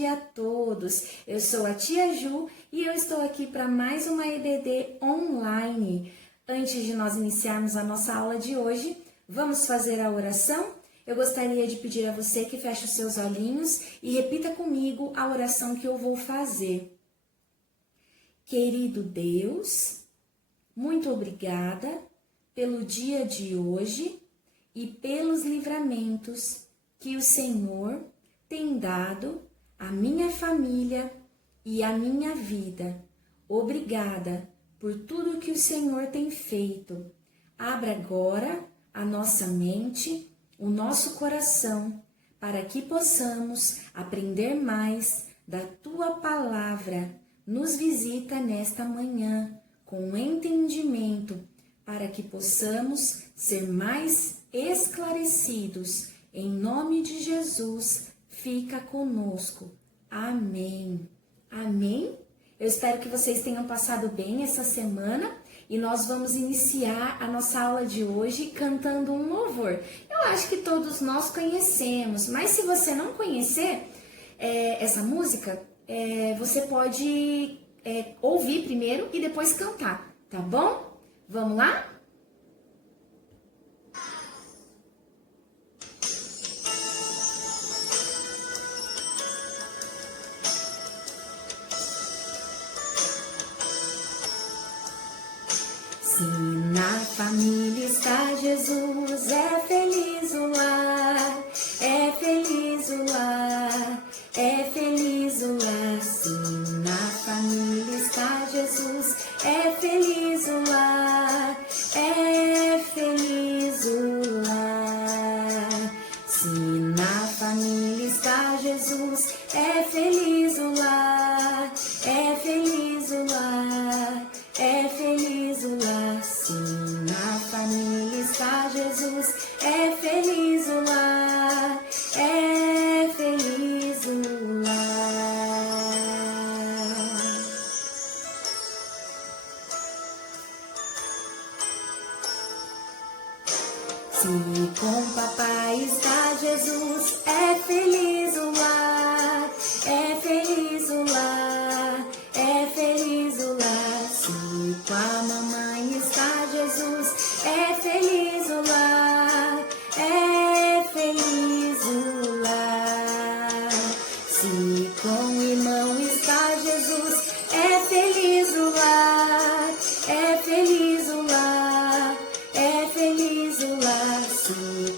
dia a todos. Eu sou a Tia Ju e eu estou aqui para mais uma EBD online. Antes de nós iniciarmos a nossa aula de hoje, vamos fazer a oração? Eu gostaria de pedir a você que feche os seus olhinhos e repita comigo a oração que eu vou fazer. Querido Deus, muito obrigada pelo dia de hoje e pelos livramentos que o Senhor tem dado à minha família e à minha vida. Obrigada por tudo que o Senhor tem feito. Abra agora a nossa mente, o nosso coração, para que possamos aprender mais da Tua palavra. Nos visita nesta manhã com entendimento, para que possamos ser mais esclarecidos. Em nome de Jesus, fica conosco. Amém. Amém? Eu espero que vocês tenham passado bem essa semana e nós vamos iniciar a nossa aula de hoje cantando um louvor. Eu acho que todos nós conhecemos, mas se você não conhecer essa música, você pode ouvir primeiro e depois cantar, tá bom? Vamos lá? Se na família está Jesus, é feliz o lar, é feliz o lar, é feliz o lar. Se na família está Jesus, é feliz o lar, é feliz o lar. Se na família está Jesus, é feliz o lar, é feliz o lar, é feliz o lar. Se na família está Jesus, é feliz o lar, é feliz o lar. Se com papai está Jesus, é feliz o lar, é feliz o lar, é feliz o lar. Se com a mamãe está Jesus, é feliz o lar, é feliz o lar. Se com o irmão está Jesus, é feliz o lar, é feliz o lar, é feliz o lar. Se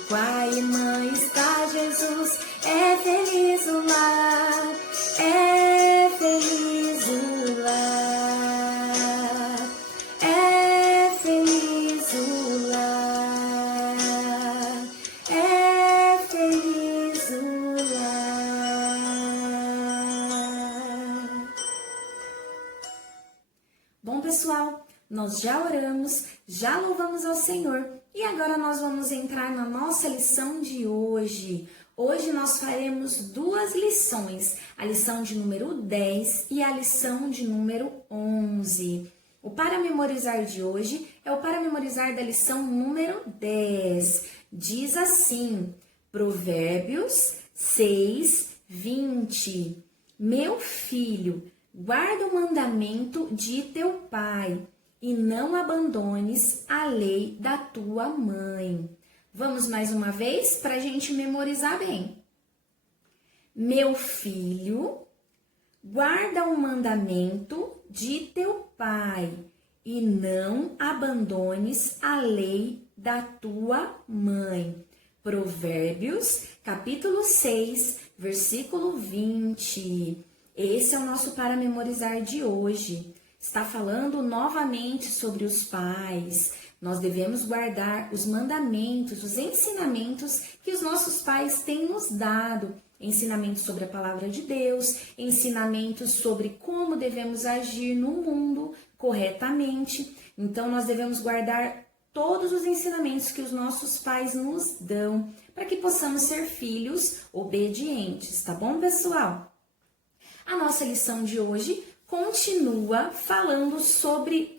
com a irmã está Jesus, é feliz o lar, é feliz o lar, é feliz o lar, é feliz o lar. Bom, pessoal, nós já oramos, já louvamos ao Senhor e agora nós vamos entrar na nossa lição de hoje. Hoje nós faremos duas lições, a lição de número 10 e a lição de número 11. O para memorizar de hoje é o para memorizar da lição número 10. Diz assim, Provérbios 6, 20. Meu filho, guarda o mandamento de teu pai e não abandones a lei da tua mãe. Vamos mais uma vez para a gente memorizar bem. Meu filho, guarda o mandamento de teu pai e não abandones a lei da tua mãe. Provérbios, capítulo 6, versículo 20. Esse é o nosso para memorizar de hoje. Está falando novamente sobre os pais. Nós devemos guardar os mandamentos, os ensinamentos que os nossos pais têm nos dado. Ensinamentos sobre a palavra de Deus, ensinamentos sobre como devemos agir no mundo corretamente. Então, nós devemos guardar todos os ensinamentos que os nossos pais nos dão, para que possamos ser filhos obedientes, tá bom, pessoal? A nossa lição de hoje continua falando sobre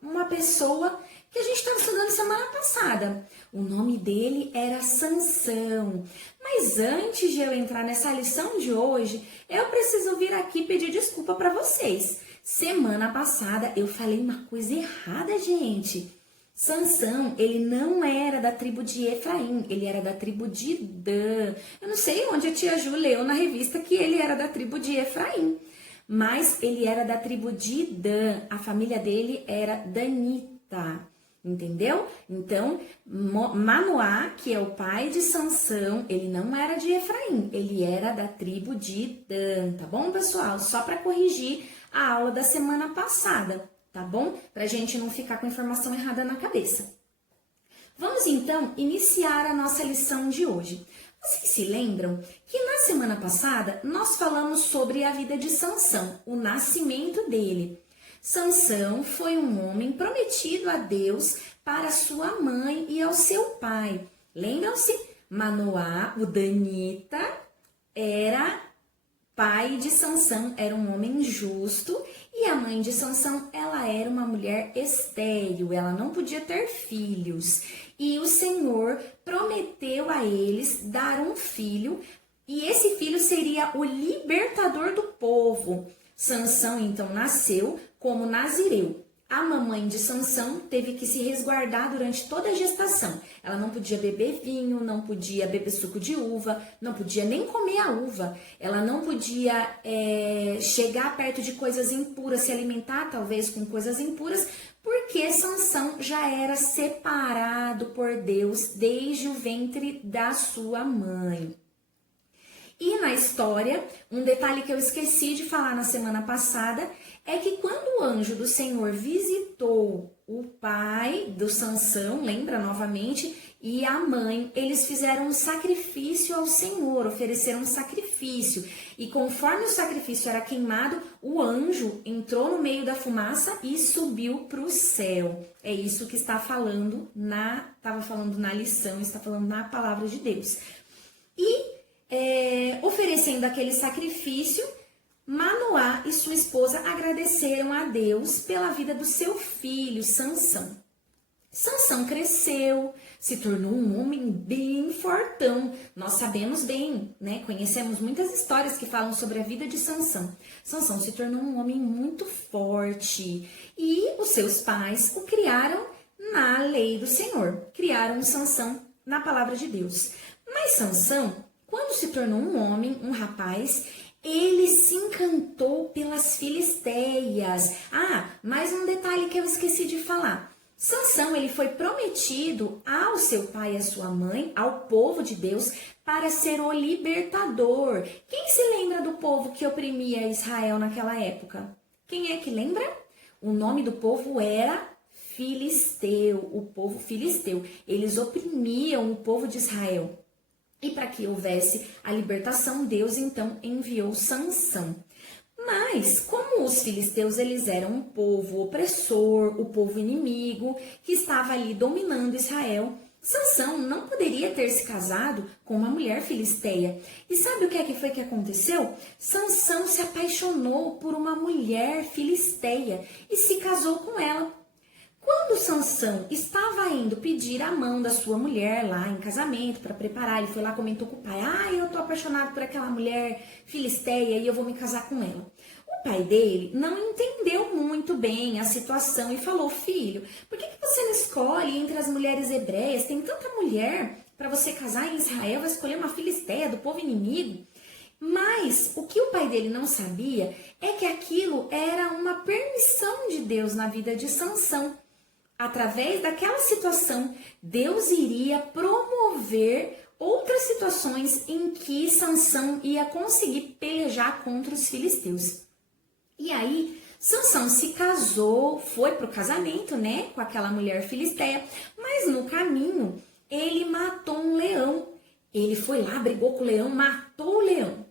uma pessoa que a gente estava estudando semana passada. O nome dele era Sansão. Mas antes de eu entrar nessa lição de hoje, eu preciso vir aqui pedir desculpa para vocês. Semana passada eu falei uma coisa errada, gente. Sansão, ele não era da tribo de Efraim, ele era da tribo de Dan. Eu não sei onde a tia Ju leu na revista que ele era da tribo de Efraim, mas ele era da tribo de Dan. A família dele era danita, entendeu? Então, Manoá, que é o pai de Sansão, ele não era de Efraim, ele era da tribo de Dan, tá bom, pessoal? Só para corrigir a aula da semana passada. Tá bom? Pra gente não ficar com a informação errada na cabeça. Vamos então iniciar a nossa lição de hoje. Vocês se lembram que na semana passada nós falamos sobre a vida de Sansão, o nascimento dele. Sansão foi um homem prometido a Deus para sua mãe e ao seu pai. Lembram-se? Manoá, o danita, era pai de Sansão, era um homem justo, e a mãe de Sansão, ela era uma mulher estéril, ela não podia ter filhos. E o Senhor prometeu a eles dar um filho, e esse filho seria o libertador do povo. Sansão então nasceu como nazireu. A mamãe de Sansão teve que se resguardar durante toda a gestação. Ela não podia beber vinho, não podia beber suco de uva, não podia nem comer a uva. Ela não podia chegar perto de coisas impuras, se alimentar talvez com coisas impuras, porque Sansão já era separado por Deus desde o ventre da sua mãe. E na história, um detalhe que eu esqueci de falar na semana passada é que quando o anjo do Senhor visitou o pai do Sansão, lembra novamente, e a mãe, eles fizeram um sacrifício ao Senhor, ofereceram um sacrifício. E conforme o sacrifício era queimado, o anjo entrou no meio da fumaça e subiu para o céu. É isso que estava falando na lição, está falando na palavra de Deus. E oferecendo aquele sacrifício, Manoá e sua esposa agradeceram a Deus pela vida do seu filho, Sansão. Sansão cresceu, se tornou um homem bem fortão. Nós sabemos bem, né? Conhecemos muitas histórias que falam sobre a vida de Sansão. Sansão se tornou um homem muito forte e os seus pais o criaram na lei do Senhor. Criaram Sansão na palavra de Deus. Mas Sansão, quando se tornou um homem, um rapaz, ele se encantou pelas filisteias. Ah, mais um detalhe que eu esqueci de falar. Sansão, ele foi prometido ao seu pai e à sua mãe, ao povo de Deus, para ser o libertador. Quem se lembra do povo que oprimia Israel naquela época? Quem é que lembra? O nome do povo era Filisteu, o povo filisteu. Eles oprimiam o povo de Israel. E para que houvesse a libertação, Deus então enviou Sansão. Mas, como os filisteus eles eram um povo opressor, o povo inimigo, que estava ali dominando Israel, Sansão não poderia ter se casado com uma mulher filisteia. E sabe o que foi que aconteceu? Sansão se apaixonou por uma mulher filisteia e se casou com ela. Quando Sansão estava indo pedir a mão da sua mulher lá em casamento para preparar, ele foi lá e comentou com o pai: eu tô apaixonado por aquela mulher filisteia e eu vou me casar com ela. O pai dele não entendeu muito bem a situação e falou: filho, por que você não escolhe entre as mulheres hebreias? Tem tanta mulher para você casar em Israel, vai escolher uma filisteia do povo inimigo? Mas o que o pai dele não sabia é que aquilo era uma permissão de Deus na vida de Sansão. Através daquela situação, Deus iria promover outras situações em que Sansão ia conseguir pelejar contra os filisteus. E aí, Sansão se casou, foi para o casamento, né, com aquela mulher filisteia, mas no caminho ele matou um leão. Ele foi lá, brigou com o leão, matou o leão.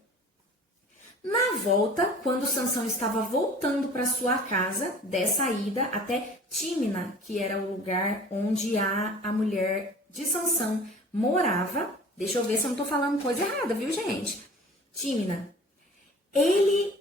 Na volta, quando Sansão estava voltando para sua casa, dessa ida até Tímina, que era o lugar onde a mulher de Sansão morava. Deixa eu ver se eu não estou falando coisa errada, viu, gente? Tímina. Ele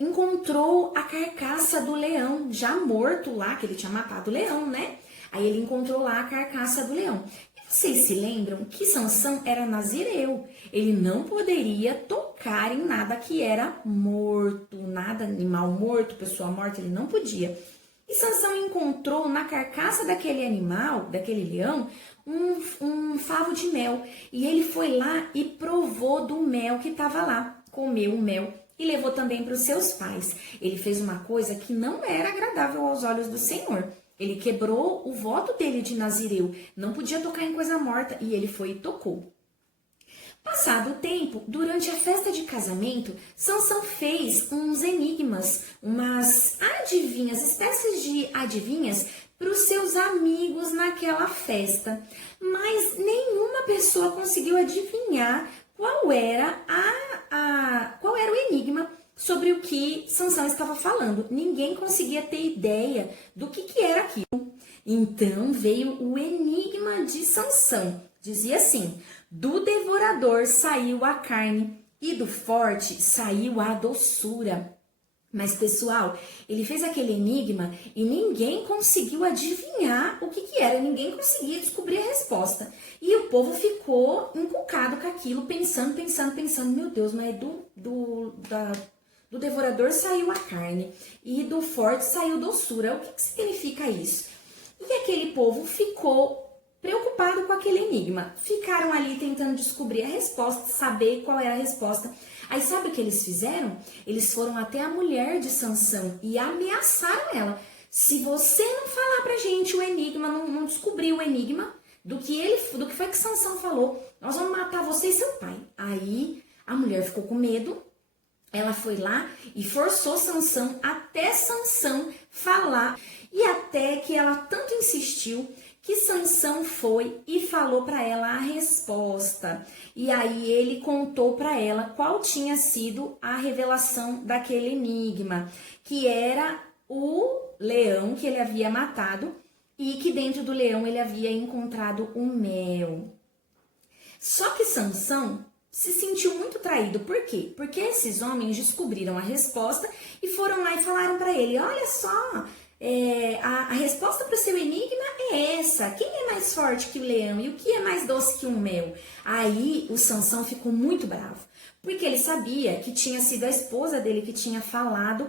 encontrou encontrou a carcaça do leão, já morto lá, que ele tinha matado o leão, né? Aí ele encontrou lá a carcaça do leão. E vocês se lembram que Sansão era nazireu? Ele não poderia tocar em nada que era morto, nada animal morto, pessoa morta, ele não podia. E Sansão encontrou na carcaça daquele animal, daquele leão, um favo de mel. E ele foi lá e provou do mel que estava lá, comeu o mel e levou também para os seus pais. Ele fez uma coisa que não era agradável aos olhos do Senhor. Ele quebrou o voto dele de nazireu, não podia tocar em coisa morta, e ele foi e tocou. Passado o tempo, durante a festa de casamento, Sansão fez uns enigmas, umas adivinhas, espécies de adivinhas para os seus amigos naquela festa. Mas nenhuma pessoa conseguiu adivinhar qual era qual era o enigma sobre o que Sansão estava falando. Ninguém conseguia ter ideia do que era aquilo. Então veio o enigma de Sansão. Dizia assim: do devorador saiu a carne e do forte saiu a doçura. Mas, pessoal, ele fez aquele enigma e ninguém conseguiu adivinhar o que era. Ninguém conseguia descobrir a resposta. E o povo ficou encucado com aquilo, pensando. Meu Deus, mas do devorador saiu a carne e do forte saiu doçura. O que significa isso? E aquele povo ficou preocupado com aquele enigma. Ficaram ali tentando descobrir a resposta, saber qual era a resposta. Aí sabe o que eles fizeram? Eles foram até a mulher de Sansão e ameaçaram ela. Se você não falar pra gente o enigma, não descobrir o enigma do que foi que Sansão falou, nós vamos matar você e seu pai. Aí a mulher ficou com medo. Ela foi lá e forçou Sansão até Sansão falar. E até que ela tanto insistiu que Sansão foi e falou para ela a resposta. E aí ele contou para ela qual tinha sido a revelação daquele enigma, que era o leão que ele havia matado e que dentro do leão ele havia encontrado o mel. Só que Sansão se sentiu muito traído. Por quê? Porque esses homens descobriram a resposta e foram lá e falaram para ele: olha só, a resposta para o seu enigma é essa. Quem é mais forte que o leão e o que é mais doce que um mel? Aí o Sansão ficou muito bravo, porque ele sabia que tinha sido a esposa dele que tinha falado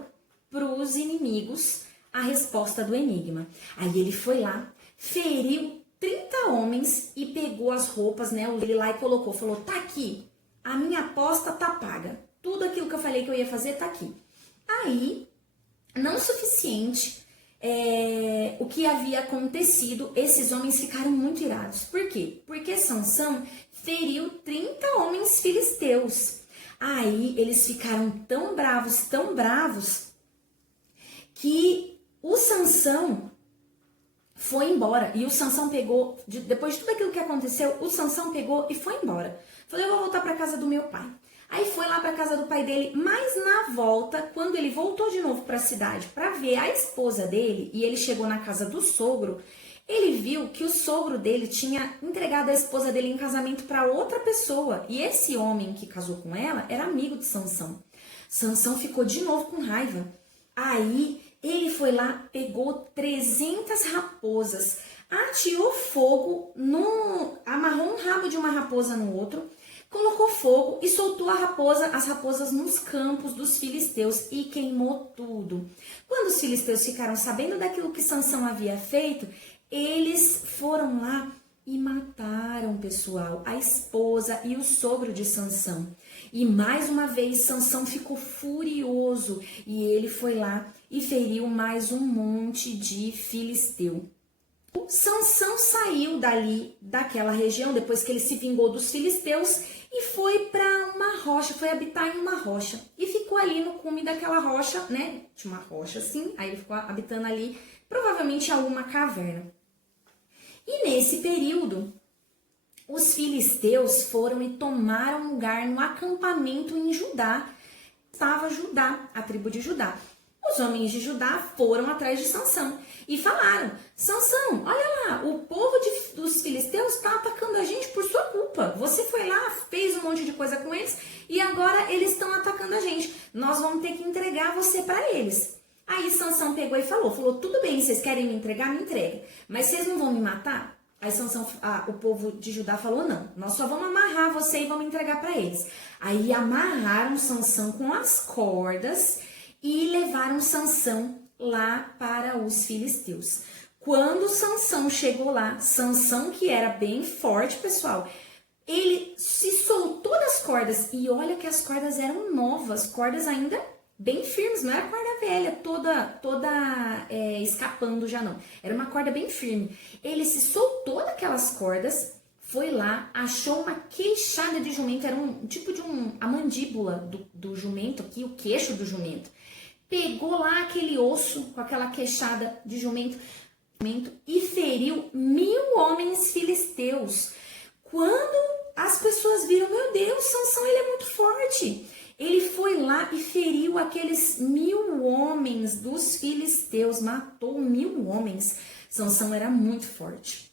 para os inimigos a resposta do enigma. Aí ele foi lá, feriu 30 homens e pegou as roupas, né? Ele lá e colocou, falou: tá aqui, a minha aposta tá paga. Tudo aquilo que eu falei que eu ia fazer tá aqui. Aí, não suficiente o que havia acontecido, esses homens ficaram muito irados. Por quê? Porque Sansão feriu 30 homens filisteus. Aí eles ficaram tão bravos, que o Sansão foi embora. E o Sansão pegou, depois de tudo aquilo que aconteceu, o Sansão pegou e foi embora. Falei: eu vou voltar para casa do meu pai. Aí foi lá para casa do pai dele, mas na volta, quando ele voltou de novo para a cidade para ver a esposa dele, e ele chegou na casa do sogro, ele viu que o sogro dele tinha entregado a esposa dele em casamento para outra pessoa. E esse homem que casou com ela era amigo de Sansão. Sansão ficou de novo com raiva. Aí ele foi lá, pegou 300 raposas, atirou fogo, amarrou um rabo de uma raposa no outro, colocou fogo e soltou as raposas nos campos dos filisteus e queimou tudo. Quando os filisteus ficaram sabendo daquilo que Sansão havia feito, eles foram lá e mataram, pessoal, a esposa e o sogro de Sansão. E mais uma vez Sansão ficou furioso e ele foi lá e feriu mais um monte de filisteu. Sansão saiu daquela região, depois que ele se vingou dos filisteus, e foi para uma rocha, foi habitar em uma rocha. E ficou ali no cume daquela rocha, né? Tinha uma rocha assim, aí ele ficou habitando ali, provavelmente em alguma caverna. E nesse período, os filisteus foram e tomaram lugar no acampamento em Judá. Estava Judá, a tribo de Judá. Os homens de Judá foram atrás de Sansão e falaram: Sansão, olha lá, o povo dos filisteus está atacando a gente por sua culpa. Você foi lá, fez um monte de coisa com eles e agora eles estão atacando a gente. Nós vamos ter que entregar você para eles. Aí Sansão pegou e falou, tudo bem, vocês querem me entregar? Me entrega. Mas vocês não vão me matar? Aí o povo de Judá falou, não, nós só vamos amarrar você e vamos entregar para eles. Aí amarraram Sansão com as cordas e levaram Sansão lá para os filisteus. Quando Sansão chegou lá, Sansão, que era bem forte, pessoal, ele se soltou das cordas. E olha que as cordas eram novas, cordas ainda bem firmes, não era corda velha, toda escapando já não. Era uma corda bem firme. Ele se soltou daquelas cordas, foi lá, achou uma queixada de jumento, era um tipo de a mandíbula do jumento aqui, o queixo do jumento. Pegou lá aquele osso com aquela queixada de jumento e feriu 1000 homens filisteus. Quando as pessoas viram, meu Deus, Sansão, ele é muito forte. Ele foi lá e feriu aqueles 1000 homens dos filisteus, matou 1000 homens. Sansão era muito forte.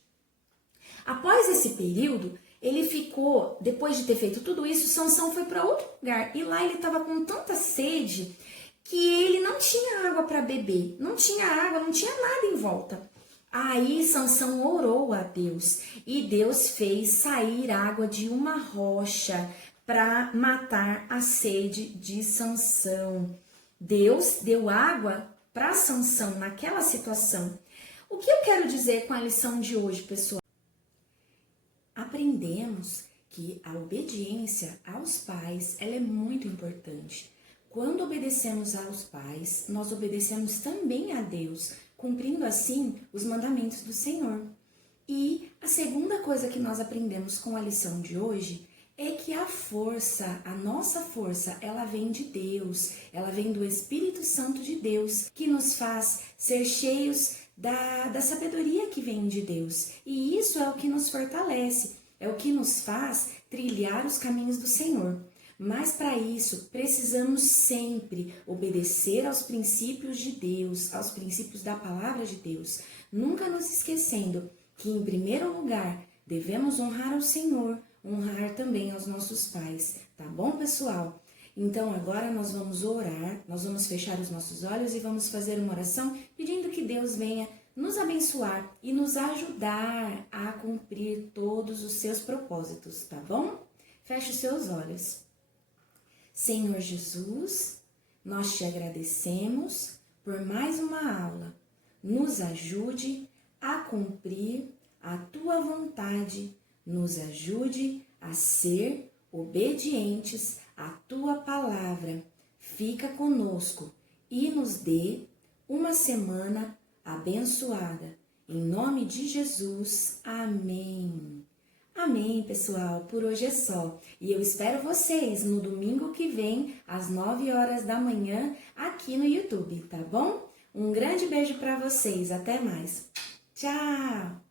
Após esse período, ele ficou, depois de ter feito tudo isso, Sansão foi para outro lugar. E lá ele estava com tanta sede que ele não tinha água para beber. Não tinha água, não tinha nada em volta. Aí Sansão orou a Deus e Deus fez sair água de uma rocha para matar a sede de Sansão. Deus deu água para Sansão naquela situação. O que eu quero dizer com a lição de hoje, pessoal? Aprendemos que a obediência aos pais, ela é muito importante. Quando obedecemos aos pais, nós obedecemos também a Deus, cumprindo assim os mandamentos do Senhor. E a segunda coisa que nós aprendemos com a lição de hoje é que a nossa força, ela vem de Deus, ela vem do Espírito Santo de Deus, que nos faz ser cheios da sabedoria que vem de Deus. E isso é o que nos fortalece, é o que nos faz trilhar os caminhos do Senhor. Mas para isso, precisamos sempre obedecer aos princípios de Deus, aos princípios da palavra de Deus, nunca nos esquecendo que, em primeiro lugar, devemos honrar ao Senhor, honrar também aos nossos pais, tá bom, pessoal? Então, agora nós vamos orar, nós vamos fechar os nossos olhos e vamos fazer uma oração pedindo que Deus venha nos abençoar e nos ajudar a cumprir todos os seus propósitos, tá bom? Feche os seus olhos. Senhor Jesus, nós te agradecemos por mais uma aula. Nos ajude a cumprir a tua vontade, nos ajude a ser obedientes à tua palavra. Fica conosco e nos dê uma semana abençoada. Em nome de Jesus, amém. Amém, pessoal. Por hoje é só. E eu espero vocês no domingo que vem, às 9 horas da manhã, aqui no YouTube, tá bom? Um grande beijo para vocês. Até mais. Tchau!